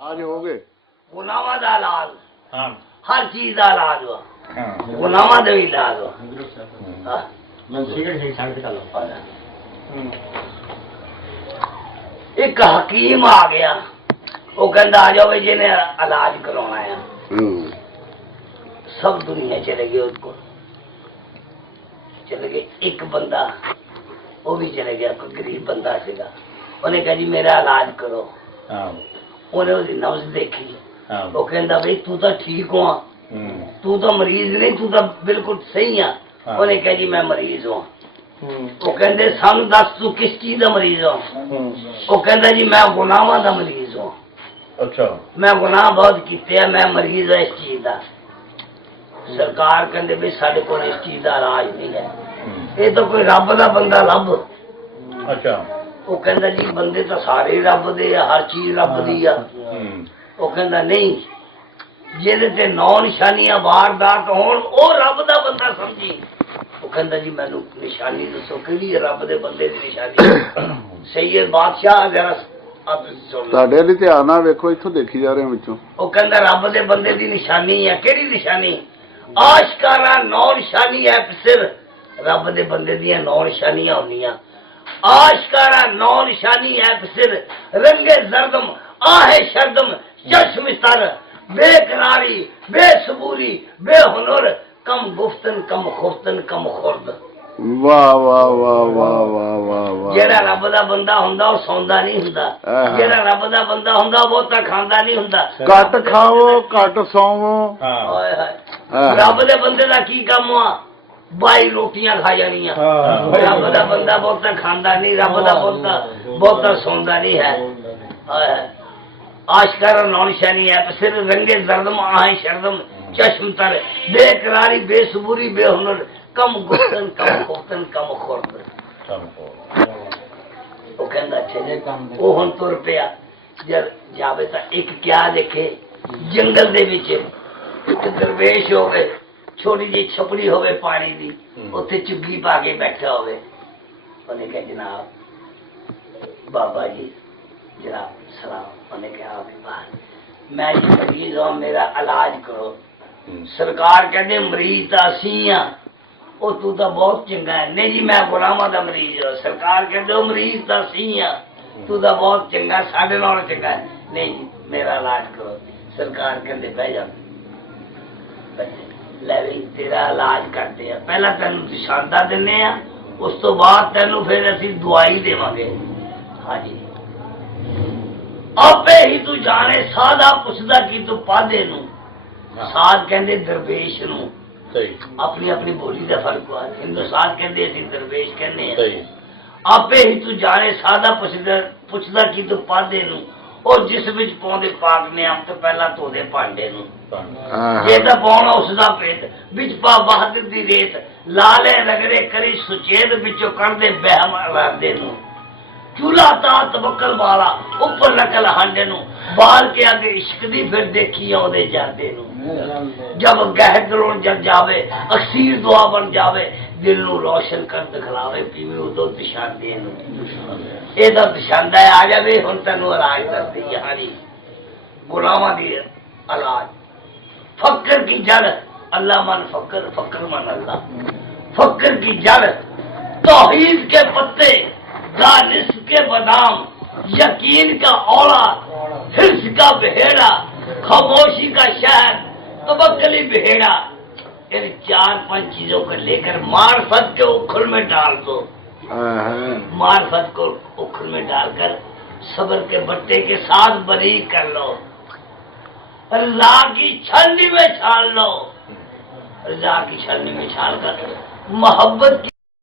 आज हो गए गुनामा दा इलाज हाँ हर चीज दा इलाज वा हाँ गुनामा दा भी इलाज वा हाँ। एक हकीम आ गया वो कहता आ जाओ भाई जिन्हें इलाज करवाना है सब दुनिया चले गई उसको चले गए एक बंदा वो भी चले गया कोई गरीब बंदा सीगा उन्हें कहा जी मेरा इलाज करो हाँ उन्हें उसकी नब्ज देखी हाँ वो कहता भाई तू तो ठीक हुआ तू तो मरीज नहीं तू तो बिल्कुल सही है हाँ। उन्हें कहा जी मैं मरीज हूँ वो कहते सानू दस तू किस चीज का मरीज हो वो कहता जी मैं गुनाहों का मरीज हूँ अच्छा मैं गुनाह बहुत किए मैं मरीज है इस चीज का सरकार कहते भी साढ़े को इस चीज का इलाज नहीं है ये तो कोई रब का बंदा लभ अच्छा वो कहता जी बंदे तो सारे ही रब दे आ हर चीज रब दी आ वो कहता नहीं ਜਿਹਦੇ ਤੇ ਨੌ ਨਿਸ਼ਾਨੀਆਂ ਵਾਰਦਾਤ ਹੋਣ ਉਹ ਰੱਬ ਦਾ ਬੰਦਾ ਸਮਝੀ ਉਹ ਕਹਿੰਦਾ ਜੀ ਮੈਨੂੰ ਨਿਸ਼ਾਨੀ ਦੱਸੋ ਕਿਹੜੀ ਹੈ ਰੱਬ ਦੇ ਬੰਦੇ ਦੀ ਨਿਸ਼ਾਨੀ ਸੈਯਦ ਬਾਦਸ਼ਾਹ ਜਰਾ ਆਪ ਸੁਣ ਲਓ ਤੁਹਾਡੇ ਲਈ ਧਿਆਨ ਨਾਲ ਵੇਖੋ ਇੱਥੋਂ ਦੇਖੀ ਜਾ ਰਹੇ ਹਾਂ ਵਿੱਚੋਂ ਉਹ ਕਹਿੰਦਾ ਰੱਬ ਦੇ ਬੰਦੇ ਦੀ ਨਿਸ਼ਾਨੀ ਹੈ ਕਿਹੜੀ ਨਿਸ਼ਾਨੀ ਆਸ਼ਕਾਰਾ ਨੌ ਨਿਸ਼ਾਨੀ ਹੈ ਸਿਰ ਰੱਬ ਦੇ ਬੰਦੇ ਦੀਆਂ ਨੌ ਨਿਸ਼ਾਨੀਆਂ ਹੁੰਦੀਆਂ ਆਸ਼ਕਾਰਾ ਨੌ ਨਿਸ਼ਾਨੀ ਹੈ ਸਿਰ ਰੰਗੇ ਜ਼ਰਦਮ ਆਹੇ ਸ਼ਰਦਮ ਚਸ਼ਮਿਸਤਰ बेकरारी बेसबूरी बेहुनर कम गुफ्तन कम खुफ्तन कम खुर्द वाह वाह वाह वाह वाह वाह वाह जेड़ा रब दा बंदा हुंदा ओ सौंदा नहीं हुंदा जेड़ा रब दा बंदा हुंदा वो तां खांदा नहीं हुंदा घट खाओ घट सोवो हाय हाय रब दे बंदे दा की काम हुआ 22 रोटियां खा जानियां रब दा बंदा बहुता खांदा नहीं रब दा बंदा बहुता सौंदा नहीं है हाय आशकारा नौ निशानी है तो सिर रंगे जर्दम आहे शर्दम चश्म तर बेकरारी बेसबूरी बेहुनर कम गुफ्तन कम खुफ्तन कम खुर्द वो कहंदा अच्छा वो हुण तुर पिया जब जावे तां एक क्या देखे जंगल दे विच एक दरवेश होवे छोटी जी छपड़ी होवे पानी दी उत्थे चुग्गी पा के बैठा होवे उन्हें कहा जनाब बाबा जी जनाब सलाम उन्हें कहा बात मैं जी मरीज हूँ मेरा इलाज करो सरकार कहते मरीज तो असी हाँ वो तू तो बहुत चंगा है नहीं जी मैं गुलामा का मरीज हूँ सरकार कहते हो मरीज तो असी हाँ तू तो बहुत चंगा साढ़े नाल चंगा है नहीं जी मेरा इलाज करो सरकार कहते बह जा लै भी तेरा इलाज करते हैं पहला तेन निशानदा दिने उस तो बाद तेन फिर असी दवाई देवांगे हाँ जी आपे ही तू जाने साधा पुछदा की तू पादे नू साध कहंदे दरवेश नू अपनी अपनी बोली दा फर्क हुआ हिंदुस्तान कहंदे असीं दरवेश कहने हैं आपे ही तू जाने साधा पुछदा की तू पादे नू और जिस विच पाउंदे पाक ने हम तो पहला धोदे भांडे नू जे तां पाउणा उसदा पेट विच पा बहादुर दी रेत लाले रगड़े करी सुचेत विचों करदे बहम अलादे नू चूल्हा ता तवक्कल वाला ऊपर नकल हांडे नू बाल के आगे इश्क दी फिर देखी आउंदे जांदे नू जब गहर दिलों जग जावे अक्सीर दुआ बन जावे दिल नू रोशन कर दिखलावे पीवे उदो दिशांदे नू एदा दिशांदा आ जावे हुण तैनू इलाज दसदी यारी गुलामा दी इलाज फक्र की जड़ अल्लाह मन फक्र फक्र मन अल्लाह फक्र की जड़ तौहीद के पत्ते दानिश के बादाम यकीन का औला हिर्स का बहेड़ा खामोशी का शहर तवक्कली बहेड़ा इन 4-5 चीजों को लेकर मार्फत के उखल में डाल दो मार्फत को उखल में डालकर सब्र के बट्टे के साथ बरीक कर लो रज़ा की छलनी में छाल लो रज़ा की छलनी में छाल कर मोहब्बत